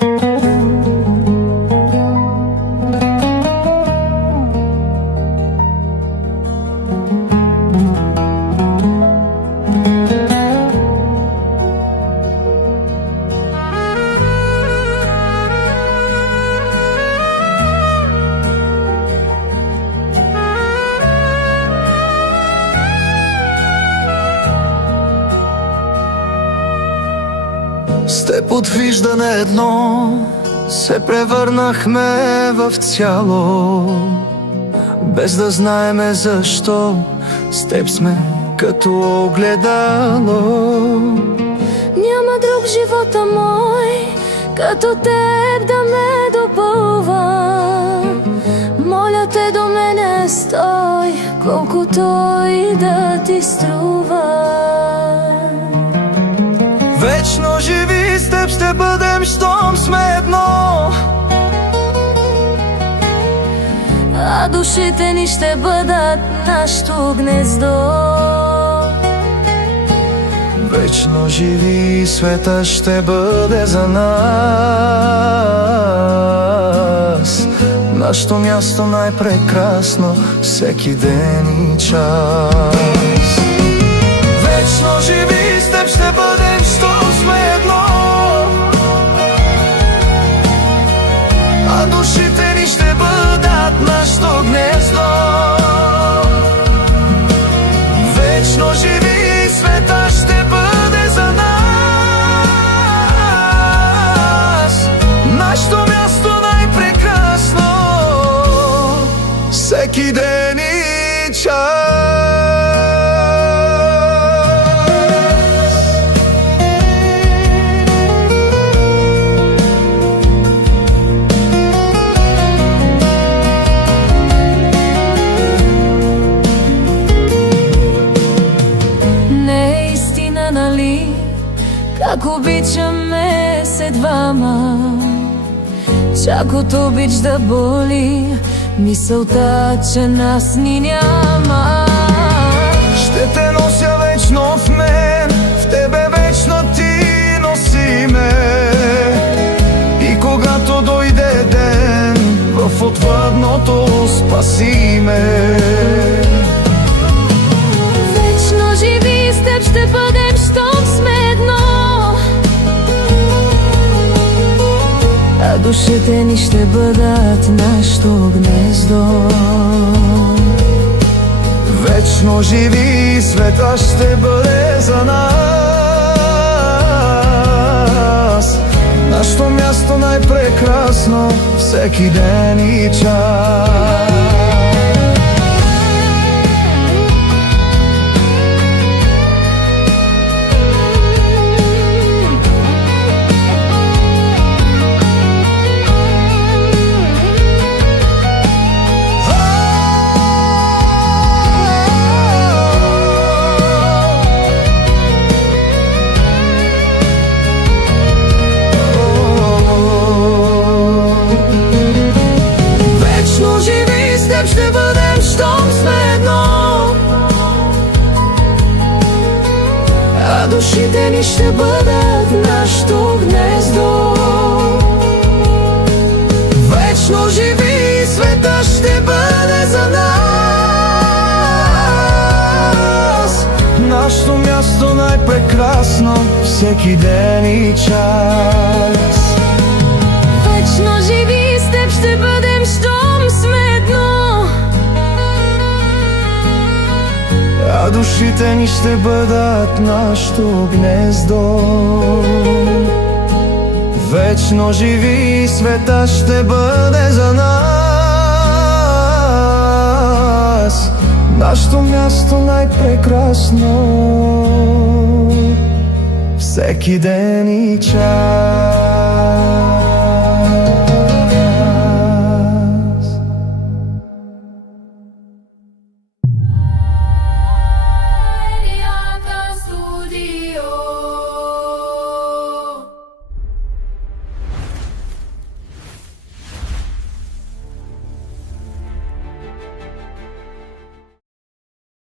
С теб от виждане едно се превърнахме в цяло, без да знаеме защо. С теб сме като огледало. Няма друг живота мой като теб да ме допълва. Моля те до мене стой, колкото и да ти струва. Вечно живи с теб ще бъдем, щом сме едно, а душите ни ще бъдат нашето гнездо. вечно живи света ще бъде за нас. Нашето място най-прекрасно всеки ден и час. Вечно живи с теб ще бъдем, щом сме едно, а душите ни ще бъдат нашето гнездо. Вечно живи света ще бъде за нас. Нашето място най-прекрасно всеки ден и час. Как обичаме се двама, чак от обич да боли мисълта, че нас ни няма. Ще те нося вечно в мен, в тебе вечно ти носи ме. И когато дойде ден, в отвъдното спаси ме. Вечно живи с теб ще бъдем, щом сме едно, а душите ни ще бъдат нашето гнездо. Вечно живи света ще бъде за нас. Нашето място най-прекрасно всеки ден и час. Ще бъдем, щом сме едно, а душите ни ще бъдат нашето гнездо. Вечно живи света ще бъде за нас. Нашето място най-прекрасно всеки ден и час. Вечно живи с теб ще бъдем, щом сме едно, а душите ни ще бъдат нашето гнездо. Вечно живи света ще бъде за нас. Нашето място най-прекрасно всеки ден и час.